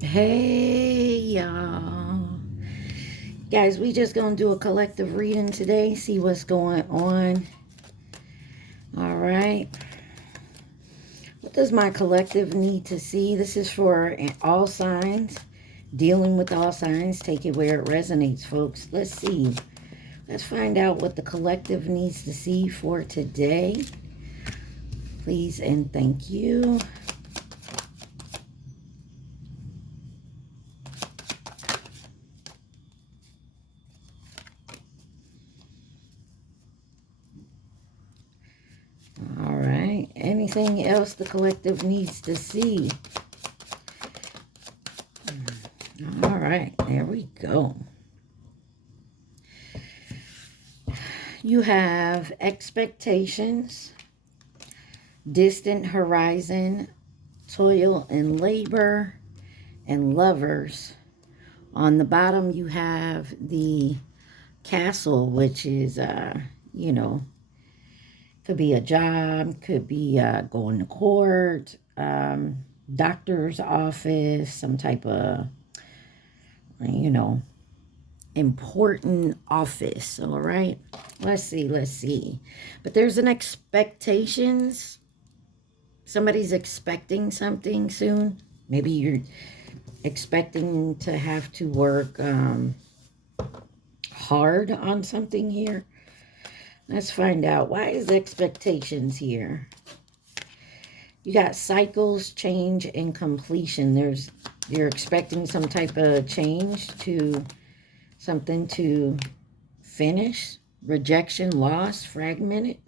Hey, y'all. Guys, we just gonna do a collective reading today, see what's going on. All right. What does my collective need to see? This is for all signs, dealing with all signs. Take it where it resonates, folks. Let's see. Let's find out what the collective needs to see for today. Please and thank you. All right. Anything else the collective needs to see? All right. There we go. You have expectations, distant horizon, toil and labor, and lovers. On the bottom, you have the castle, which is, could be a job, could be going to court, doctor's office, some type of, important office. All right. Let's see. But there's an expectations. Somebody's expecting something soon. Maybe you're expecting to have to work hard on something here. Let's find out. Why is expectations here? You got cycles, change, and completion. You're expecting some type of change to something to finish. Rejection, loss, fragmented.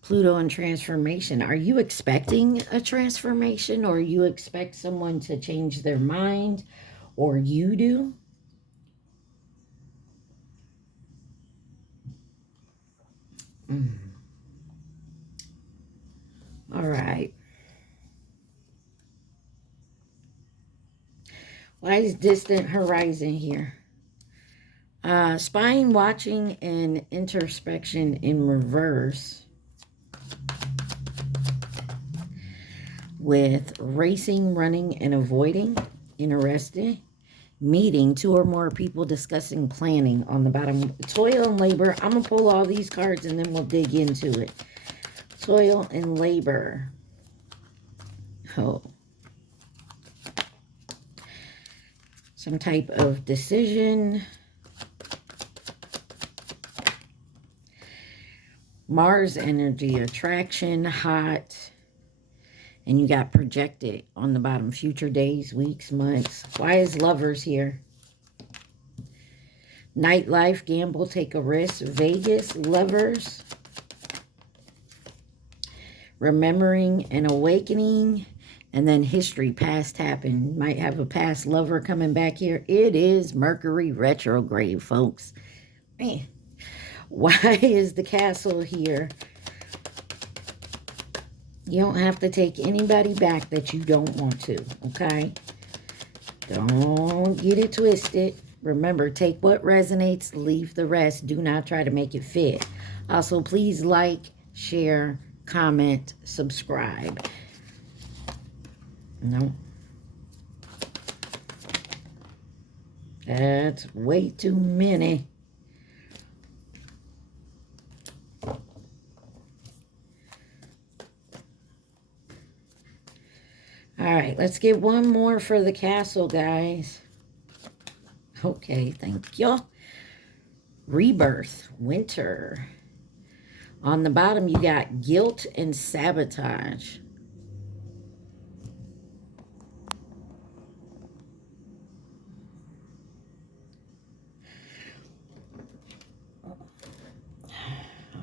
Pluto and transformation. Are you expecting a transformation, or you expect someone to change their mind, or you do? All right. Why is distant horizon here? Spying, watching, and introspection in reverse. With racing, running, and avoiding. Interesting. Meeting, two or more people discussing planning on the bottom. Toil and labor. I'm going to pull all these cards and then we'll dig into it. Toil and labor. Oh. Some type of decision. Mars energy, attraction, hot. And you got projected on the bottom. Future days, weeks, months. Why is lovers here? Nightlife, gamble, take a risk. Vegas, lovers. Remembering and awakening. And then history, past happened. Might have a past lover coming back here. It is Mercury retrograde, folks. Man, why is the castle here? You don't have to take anybody back that you don't want to, okay? Don't get it twisted. Remember, take what resonates, leave the rest. Do not try to make it fit. Also, please like, share, comment, subscribe. No. That's way too many. All right, let's get one more for the castle, guys. Okay, thank you. Rebirth, winter. On the bottom, you got guilt and sabotage.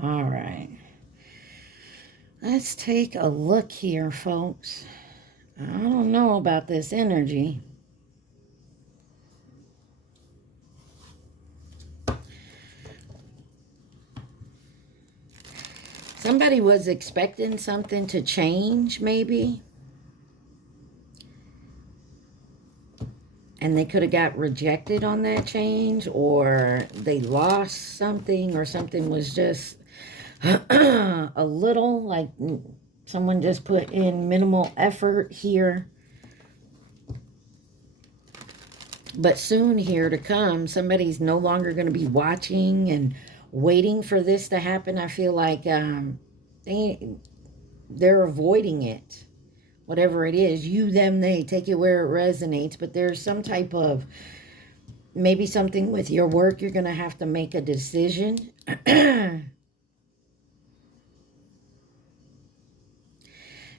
All right. Let's take a look here, folks. I don't know about this energy. Somebody was expecting something to change, maybe. And they could have got rejected on that change, or they lost something, or something was just a little like Someone just put in minimal effort here. But soon here to come, somebody's no longer going to be watching and waiting for this to happen. I feel like they're avoiding it. Whatever it is, you, them, they, take it where it resonates. But there's some type of, maybe something with your work, you're going to have to make a decision.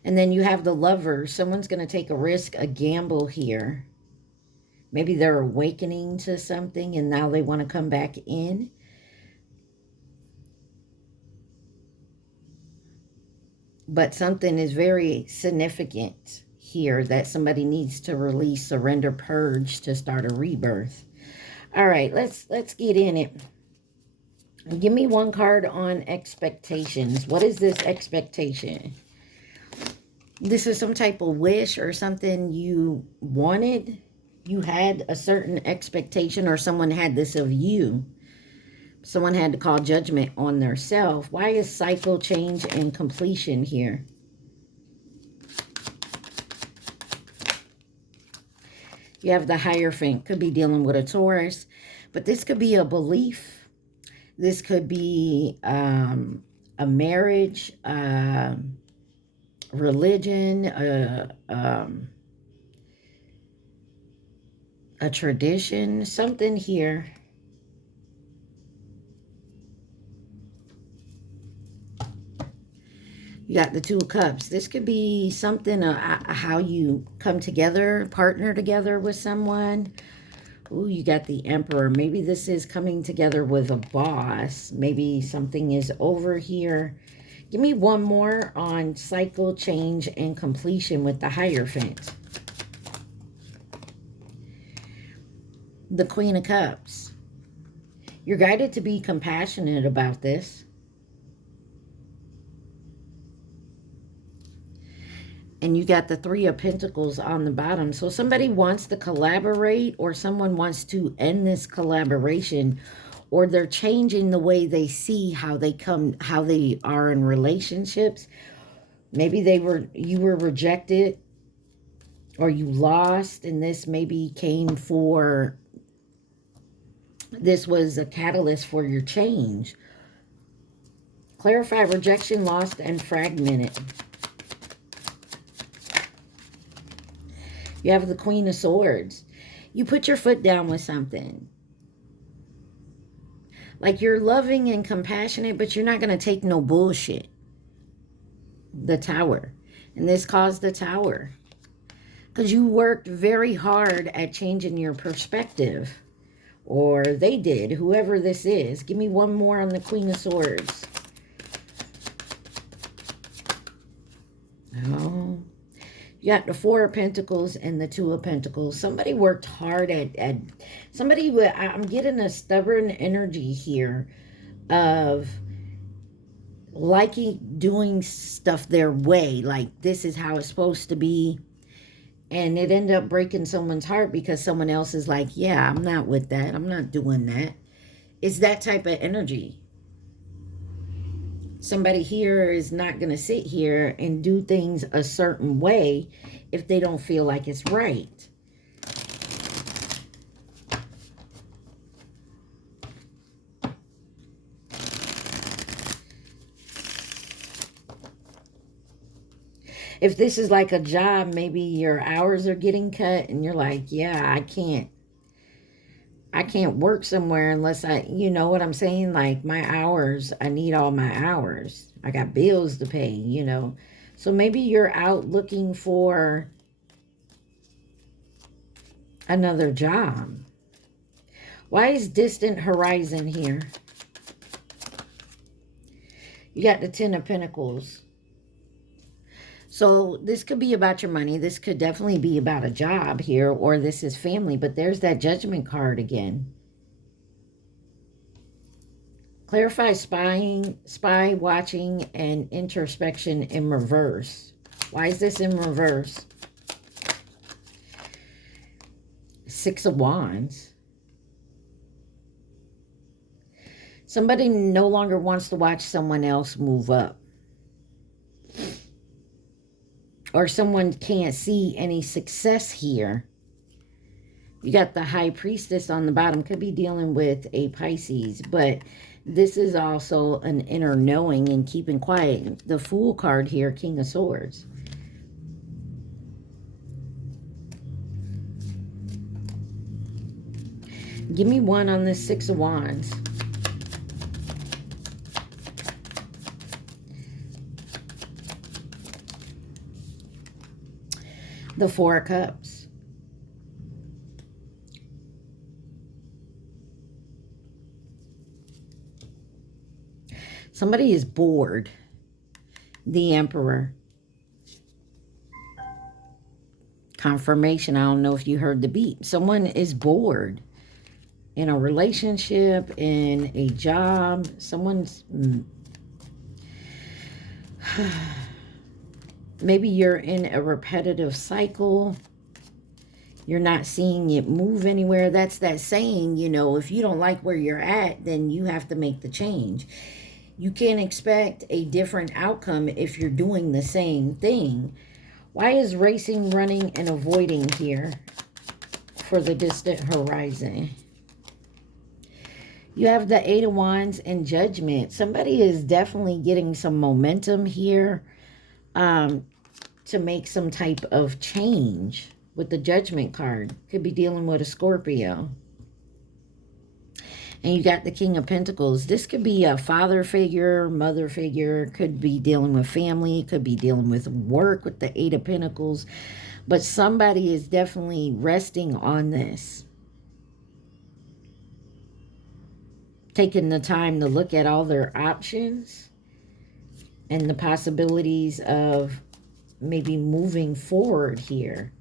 And then you have the Lovers. Someone's going to take a risk, a gamble here. Maybe they're awakening to something and now they want to come back in. But something is very significant here that somebody needs to release, surrender, purge to start a rebirth. All right, let's get in it. Give me one card on expectations. What is this expectation? This is some type of wish or something you wanted. You had a certain expectation, or someone had this of you. Someone had to call judgment on their self. Why is cycle, change, and completion here? You have the Hierophant. Could be dealing with a Taurus. But this could be a belief. This could be a marriage, religion, a tradition, something here. You got the Two of Cups. This could be something, how you come together, partner together with someone. Ooh, you got the Emperor. Maybe this is coming together with a boss. Maybe something is over here. Give me one more on cycle, change, and completion with the Hierophant. The Queen of Cups. You're guided to be compassionate about this. And you got the Three of Pentacles on the bottom. So somebody wants to collaborate, or someone wants to end this collaboration, or they're changing the way they see how they are in relationships. Maybe you were rejected, or you lost, and this maybe this was a catalyst for your change. Clarify rejection, lost, and fragmented. You have the Queen of Swords. You put your foot down with something. Like, you're loving and compassionate, but you're not going to take no bullshit. The Tower. And this caused the Tower. Because you worked very hard at changing your perspective. Or they did, whoever this is. Give me one more on the Queen of Swords. Oh. You got the Four of Pentacles and the Two of Pentacles. Somebody worked hard at somebody, I'm getting a stubborn energy here of liking doing stuff their way. Like, this is how it's supposed to be. And it ended up breaking someone's heart because someone else is like, yeah, I'm not with that. I'm not doing that. It's that type of energy. Somebody here is not going to sit here and do things a certain way if they don't feel like it's right. If this is like a job, maybe your hours are getting cut and you're like, yeah, I can't work somewhere unless you know what I'm saying? Like, my hours, I need all my hours. I got bills to pay, you know. So maybe you're out looking for another job. Why is distant horizon here? You got the Ten of Pentacles. So this could be about your money. This could definitely be about a job here, or this is family. But there's that Judgment card again. Clarify spy, watching, and introspection in reverse. Why is this in reverse? Six of Wands. Somebody no longer wants to watch someone else move up. or someone can't see any success here. You got the High Priestess on the bottom. Could be dealing with a Pisces, but this is also an inner knowing and keeping quiet. The Fool card here, King of Swords. Give me one on this Six of Wands. The Four of Cups. Somebody is bored. The Emperor. Confirmation. I don't know if you heard the beat. Someone is bored in a relationship, in a job. Someone's... Maybe you're in a repetitive cycle. You're not seeing it move anywhere. That's that saying, you know, if you don't like where you're at, then you have to make the change. You can't expect a different outcome if you're doing the same thing. Why is racing, running, and avoiding here for the distant horizon? You have the Eight of Wands and Judgment. Somebody is definitely getting some momentum here to make some type of change with the Judgment card. Could be dealing with a Scorpio. And you got the King of Pentacles. This could be a father figure, mother figure. Could be dealing with family. Could be dealing with work with the Eight of Pentacles. But somebody is definitely resting on this. Taking the time to look at all their options and the possibilities of maybe moving forward here.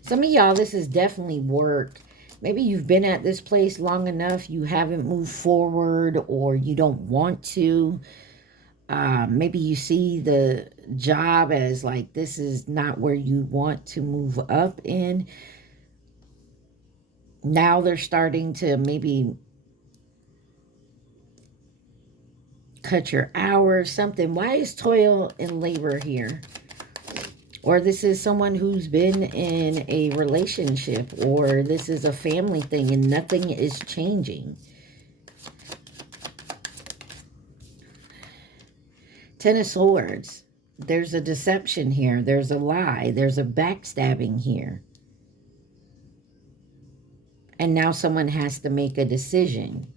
Some of y'all, this is definitely work. Maybe you've been at this place long enough, you haven't moved forward, or you don't want to. Maybe you see the job as like, this is not where you want to move up in. Now they're starting to maybe cut your hours, something. Why is toil and labor here? Or this is someone who's been in a relationship, or this is a family thing and nothing is changing. Ten of Swords. There's a deception here. There's a lie. There's a backstabbing here. And now someone has to make a decision.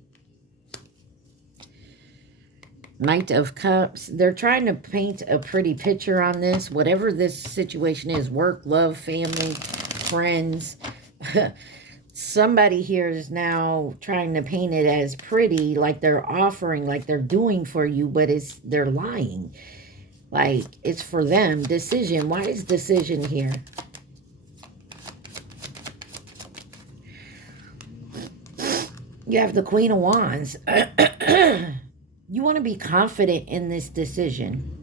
Knight of Cups. They're trying to paint a pretty picture on this. Whatever this situation is, work, love, family, friends. Somebody here is now trying to paint it as pretty, like they're offering, like they're doing for you, but they're lying. Like it's for them. Decision. Why is decision here? You have the Queen of Wands. You want to be confident in this decision.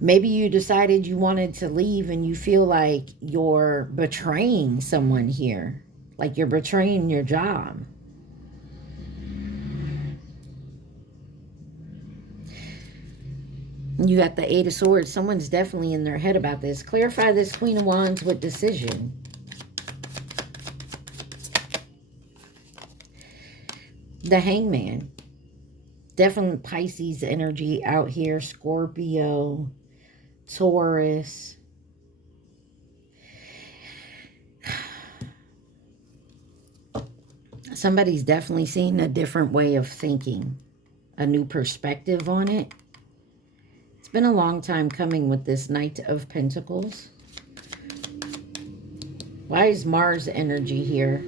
Maybe you decided you wanted to leave and you feel like you're betraying someone here. Like you're betraying your job. You got the Eight of Swords. Someone's definitely in their head about this. Clarify this Queen of Wands with decision. The Hangman. Definitely Pisces energy out here. Scorpio, Taurus. Somebody's definitely seeing a different way of thinking. A new perspective on it. It's been a long time coming with this Knight of Pentacles. Why is Mars energy here?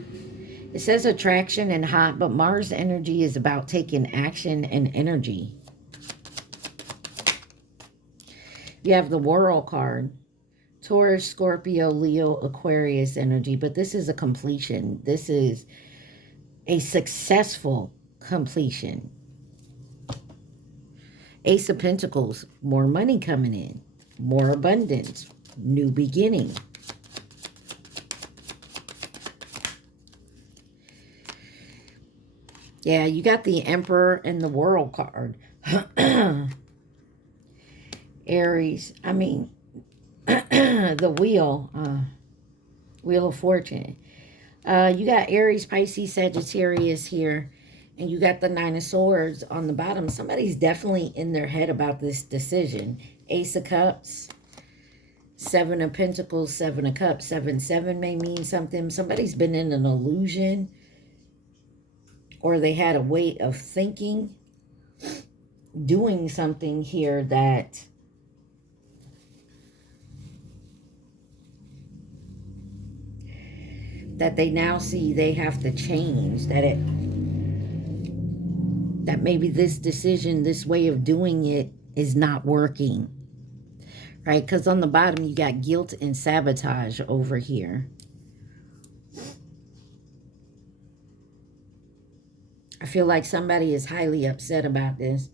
It says attraction and hot, but Mars energy is about taking action and energy. You have the World card. Taurus, Scorpio, Leo, Aquarius energy. But this is a completion. This is a successful completion. Ace of Pentacles. More money coming in. More abundance. New beginning. Yeah, you got the Emperor and the World card. Aries, I mean, the wheel of fortune. You got Aries, Pisces, Sagittarius here, and you got the Nine of Swords on the bottom. Somebody's definitely in their head about this decision. Ace of Cups, Seven of Pentacles, Seven of Cups. 7-7 may mean something. Somebody's been in an illusion, or they had a way of thinking, doing something here that they now see they have to change, that maybe this decision, this way of doing it is not working, right? Because on the bottom you got guilt and sabotage over here. I feel like somebody is highly upset about this.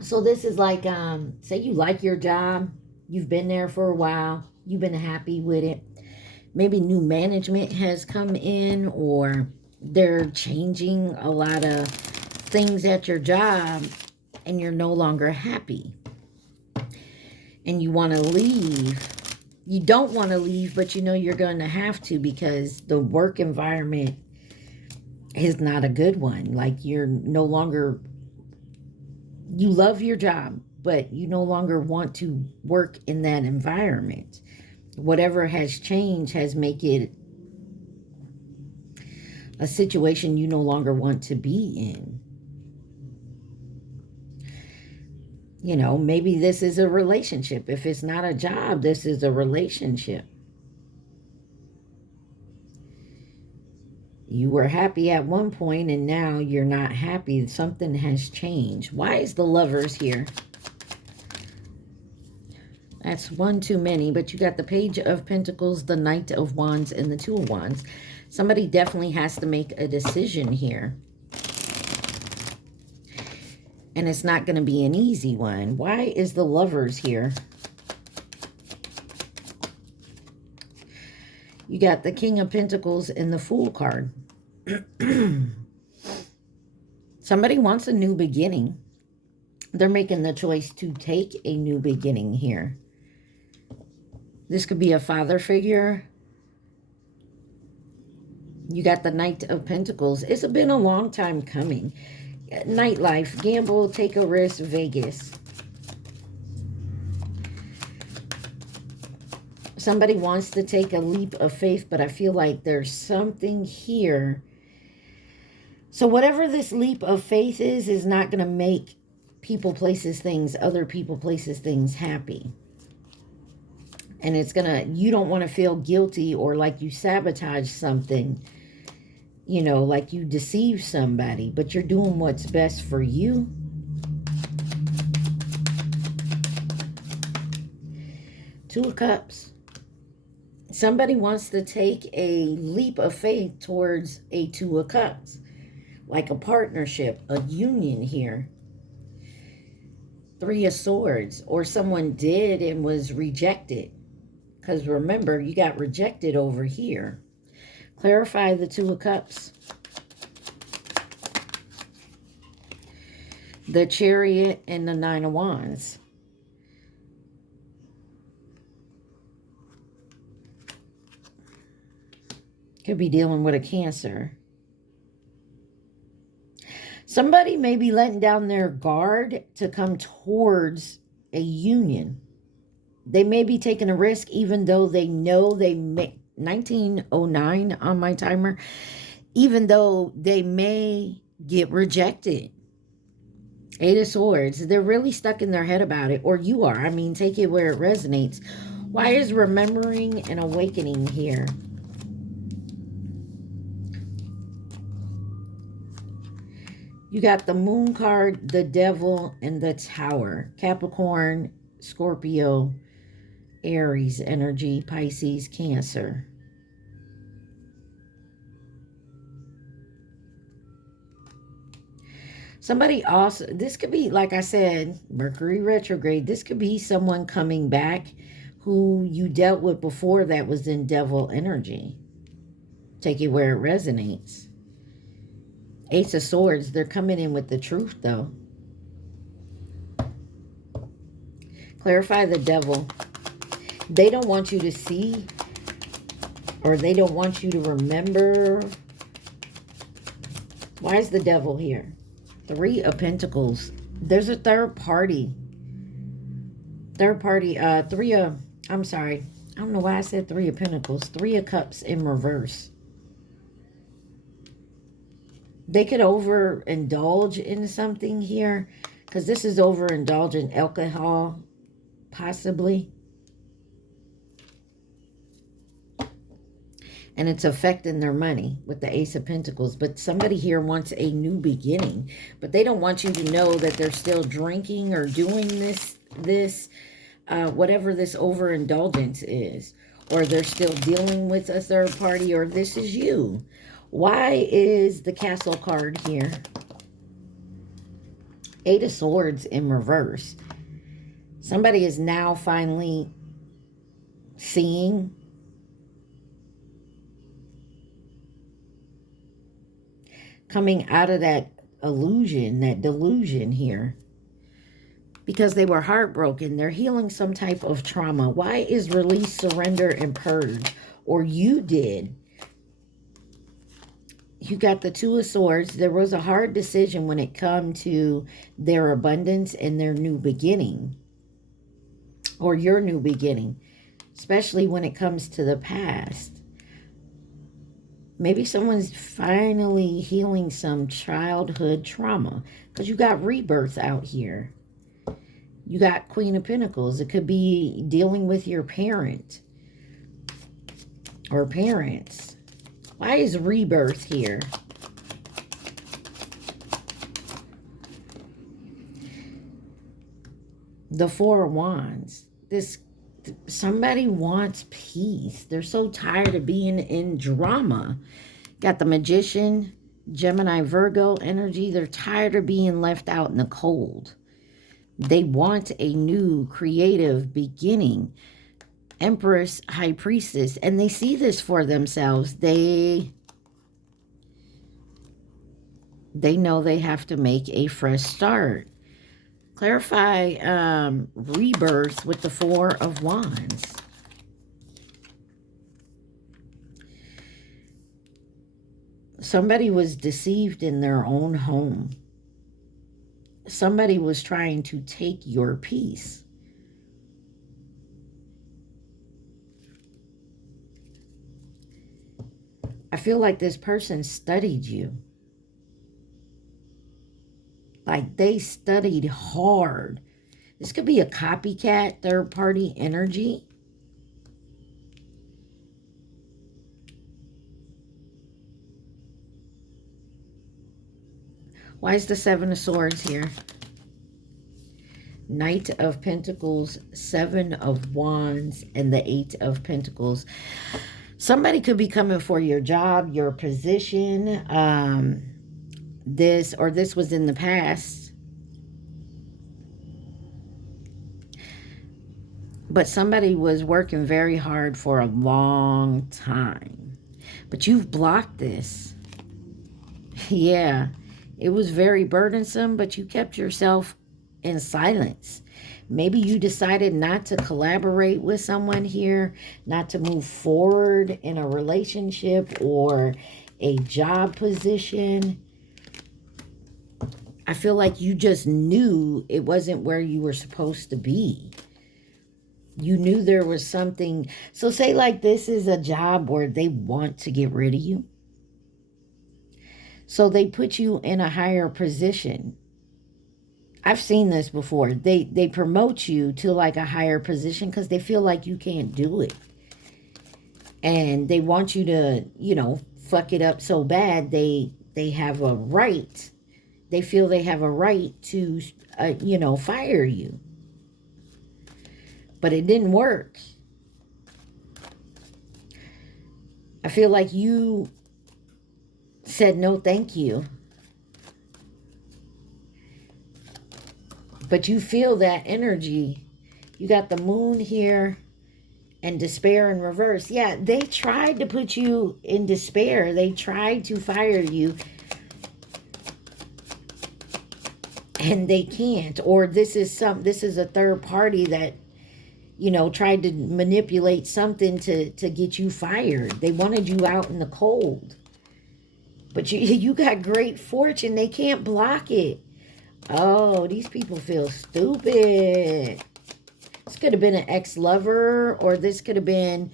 So this is like, say you like your job, you've been there for a while, you've been happy with it. Maybe new management has come in, or they're changing a lot of things at your job and you're no longer happy. And you want to leave. You don't want to leave, but you know you're going to have to, because the work environment is not a good one. Like, you're no longer, you love your job, but you no longer want to work in that environment. Whatever has changed has made it a situation you no longer want to be in. You know, maybe this is a relationship. If it's not a job, this is a relationship. You were happy at one point and now you're not happy. Something has changed. Why is the Lovers here? That's one too many, but you got the Page of Pentacles, the Knight of Wands, and the Two of Wands. Somebody definitely has to make a decision here. And it's not going to be an easy one. Why is the Lovers here? You got the King of Pentacles and the Fool card. Somebody wants a new beginning. They're making the choice to take a new beginning here. This could be a father figure. You got the Knight of Pentacles. It's been a long time coming. Nightlife, gamble, take a risk, Vegas. Somebody wants to take a leap of faith, but I feel like there's something here. So whatever this leap of faith is not going to make people, places, things, other people, places, things happy. And it's going to, you don't want to feel guilty or like you sabotage something, you know, like you deceive somebody, but you're doing what's best for you. Two of Cups. Somebody wants to take a leap of faith towards a Two of Cups, like a partnership, a union here. Three of Swords, or someone did and was rejected. Because remember, you got rejected over here. Clarify the Two of Cups. The Chariot and the Nine of Wands. Could be dealing with a Cancer. Somebody may be letting down their guard to come towards a union. They may be taking a risk even though they know they may... 1909 on my timer. Even though they may get rejected. Eight of Swords. They're really stuck in their head about it. Or you are. I mean, take it where it resonates. Why is remembering and awakening here? You got the Moon card, the Devil, and the Tower. Capricorn, Scorpio, Aries energy, Pisces, Cancer. Somebody also, this could be, like I said, Mercury retrograde. This could be someone coming back who you dealt with before that was in Devil energy. Take it where it resonates. Ace of Swords, they're coming in with the truth, though. Clarify the Devil. They don't want you to see, or they don't want you to remember. Why is the Devil here? Three of Pentacles. There's a third party. I'm sorry. I don't know why I said Three of Pentacles. Three of Cups in reverse. They could overindulge in something here, because this is overindulge in alcohol, possibly. And it's affecting their money with the Ace of Pentacles. But somebody here wants a new beginning. But they don't want you to know that they're still drinking or doing this whatever this overindulgence is. Or they're still dealing with a third party, or this is you. Why is the Castle card here? Eight of Swords in reverse. Somebody is now finally seeing. Coming out of that illusion, that delusion here. Because they were heartbroken. They're healing some type of trauma. Why is release, surrender, and purge? Or you did. You got the Two of Swords. There was a hard decision when it come to their abundance and their new beginning. Or your new beginning. Especially when it comes to the past. Maybe someone's finally healing some childhood trauma. Because you got rebirth out here. You got Queen of Pentacles. It could be dealing with your parent. Or parents. Why is rebirth here? The Four of Wands. Somebody wants peace. They're so tired of being in drama. Got the Magician, Gemini, Virgo energy. They're tired of being left out in the cold. They want a new creative beginning. Empress, High Priestess. And they see this for themselves. They know they have to make a fresh start. Clarify rebirth with the Four of Wands. Somebody was deceived in their own home. Somebody was trying to take your peace. I feel like this person studied you. Like they studied hard. This could be a copycat, third-party energy. Why is the Seven of Swords here? Knight of Pentacles, Seven of Wands, and the Eight of Pentacles. Somebody could be coming for your job, your position. This was in the past. But somebody was working very hard for a long time. But you've blocked this. Yeah. It was very burdensome, but you kept yourself in silence. Maybe you decided not to collaborate with someone here, not to move forward in a relationship or a job position. I feel like you just knew it wasn't where you were supposed to be. You knew there was something. So say like this is a job where they want to get rid of you. So they put you in a higher position. I've seen this before. They promote you to like a higher position because they feel like you can't do it. And they want you to, you know, fuck it up so bad. They have a right. They feel they have a right to, you know, fire you. But it didn't work. I feel like you said no thank you. But you feel that energy. You got the Moon here and despair in reverse. Yeah, they tried to put you in despair. They tried to fire you. and they can't. Or this is a third party that, you know, tried to manipulate something to get you fired. They wanted you out in the cold. But you got great fortune. They can't block it. Oh, these people feel stupid. This could have been an ex-lover, or this could have been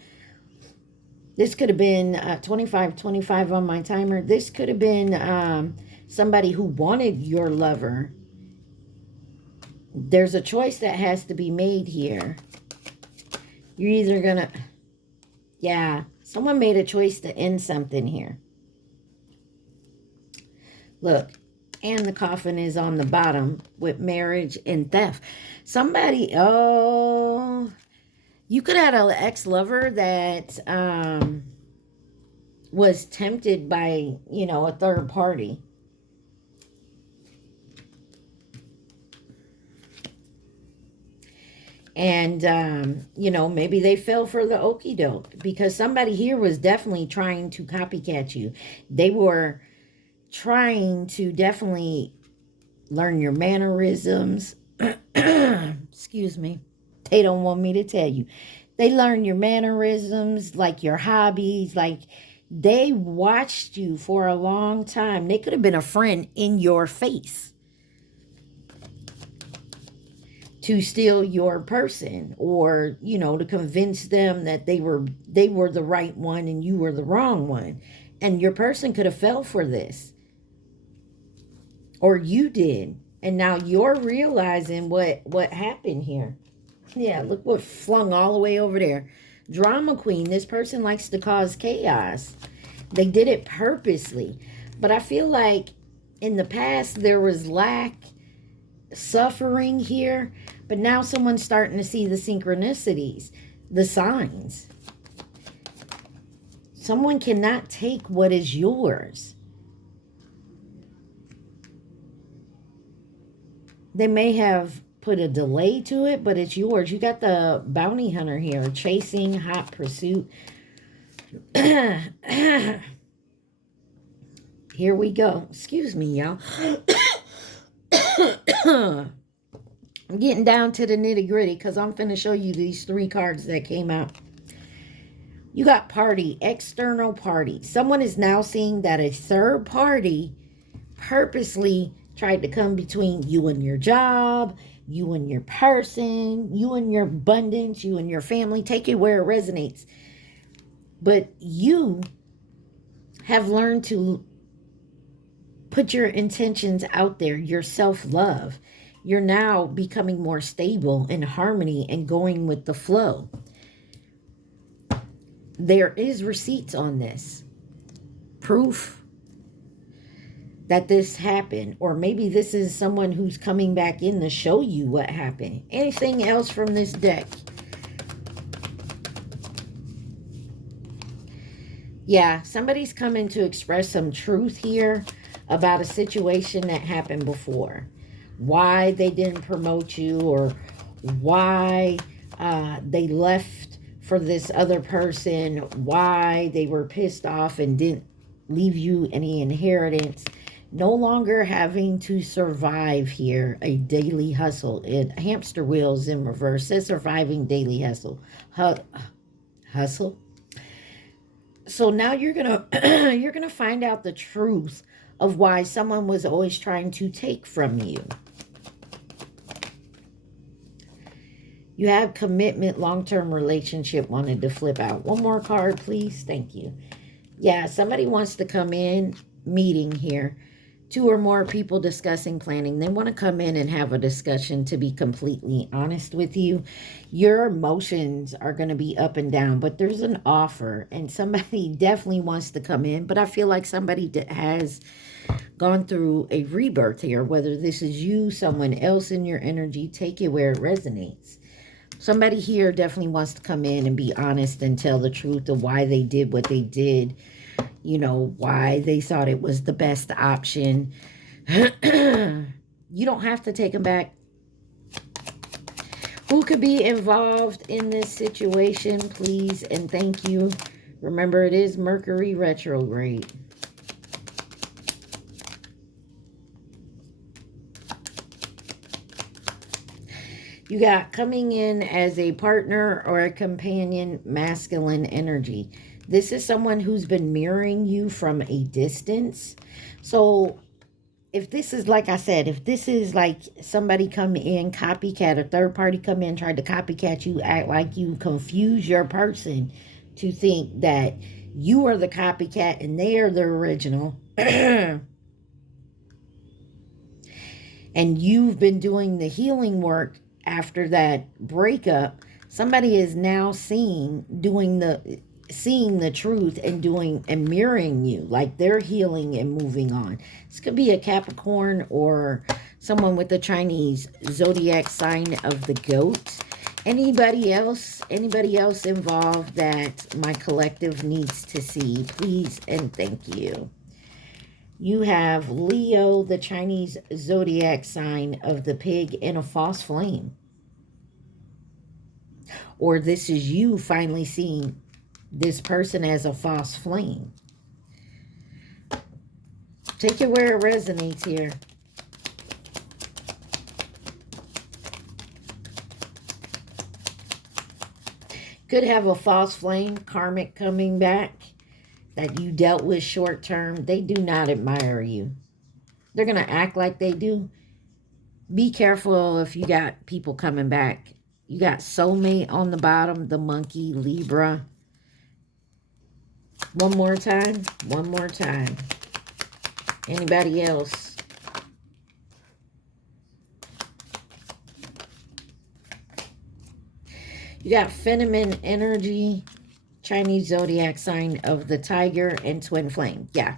25 on my timer. This could have been somebody who wanted your lover. There's a choice that has to be made here. You're either gonna, yeah, someone made a choice to end something here. Look, and the coffin is on the bottom with marriage and theft. Somebody, oh, you could have an ex-lover that was tempted by, you know, a third party. And, you know, maybe they fell for the okie doke, because somebody here was definitely trying to copycat you. They were trying to definitely learn your mannerisms. Excuse me. They don't want me to tell you. They learn your mannerisms, like your hobbies. Like, they watched you for a long time. They could have been a friend in your face to steal your person, or, you know, to convince them that they were the right one and you were the wrong one. And your person could have fell for this, or you did, and now you're realizing what happened here. Yeah, look what flung all the way over there. Drama queen. This person likes to cause chaos. They did it purposely. But I feel like in the past there was lack, suffering here, but now someone's starting to see the synchronicities, the signs. Someone cannot take what is yours. They may have put a delay to it, but it's yours. You got the bounty hunter here, chasing, hot pursuit. Here we go. Excuse me, y'all. I'm getting down to the nitty gritty, because I'm finna show you these 3 cards that came out. You got party, external party. Someone is now seeing that a third party purposely tried to come between you and your job, you and your person, you and your abundance, you and your family. Take it where it resonates. But you have learned to put your intentions out there, your self-love. You're now becoming more stable, in harmony, and going with the flow. There is receipts on this. Proof that this happened. Or maybe this is someone who's coming back in to show you what happened. Anything else from this deck? Yeah, somebody's coming to express some truth here about a situation that happened before. Why they didn't promote you, or why they left for this other person, why they were pissed off and didn't leave you any inheritance. No longer having to survive here, a daily hustle. Hamster wheels in reverse says surviving daily hustle. Hustle. So now you're gonna find out the truth of why someone was always trying to take from you. You have commitment, long-term relationship wanted to flip out. One more card, please. Thank you. Yeah, somebody wants to come in, meeting here. 2 or more people discussing planning. They want to come in and have a discussion, to be completely honest with you. Your emotions are going to be up and down, but there's an offer, and somebody definitely wants to come in. But I feel like somebody that has gone through a rebirth here, whether this is you, someone else in your energy. Take it where it resonates. Somebody here definitely wants to come in and be honest and tell the truth of why they did what they did. You know, why they thought it was the best option. You don't have to take them back. Who could be involved in this situation, please? And thank you. Remember, it is Mercury retrograde. You got coming in as a partner or a companion, masculine energy. This is someone who's been mirroring you from a distance. So if this is, like I said, if this is like somebody come in, copycat, a third party come in, tried to copycat you, act like you, confuse your person to think that you are the copycat and they are the original. And you've been doing the healing work after that breakup. Somebody is now seeing the truth and doing and mirroring you, like they're healing and moving on. This could be a Capricorn or someone with the Chinese zodiac sign of the goat. Anybody else involved that my collective needs to see, please and thank you. You have Leo, the Chinese zodiac sign of the pig, and a false flame. Or this is you finally seeing this person as a false flame. Take it where it resonates here. Could have a false flame, karmic coming back that you dealt with short term. They do not admire you. They're going to act like they do. Be careful if you got people coming back. You got soulmate on the bottom, the monkey, Libra. One more time. One more time. Anybody else? You got feminine energy, Chinese zodiac sign of the tiger, and twin flame. Yeah.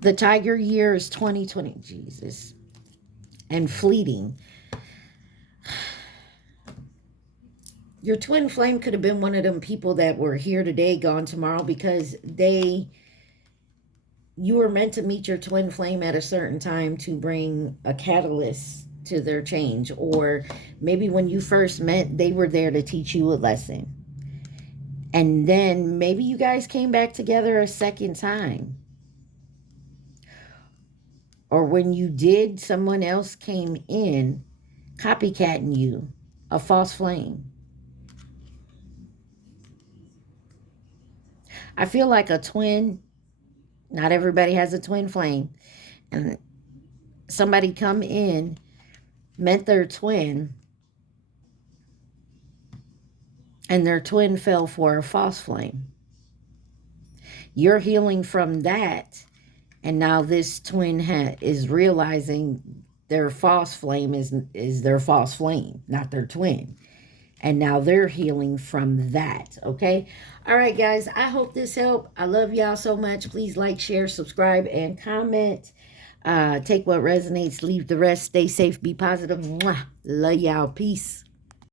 The tiger year is 2020. Jesus. And fleeting. Your twin flame could have been one of them people that were here today, gone tomorrow, because you were meant to meet your twin flame at a certain time to bring a catalyst to their change. Or maybe when you first met, they were there to teach you a lesson. And then maybe you guys came back together a second time. Or when you did, someone else came in copycatting you, a false flame. I feel like a twin, not everybody has a twin flame. And somebody come in, met their twin, and their twin fell for a false flame. You're healing from that. And now this twin is realizing their false flame is their false flame, not their twin. And now they're healing from that, okay? All right, guys, I hope this helped. I love y'all so much. Please like, share, subscribe, and comment. Take what resonates, leave the rest. Stay safe, be positive. Mwah. Love y'all. Peace.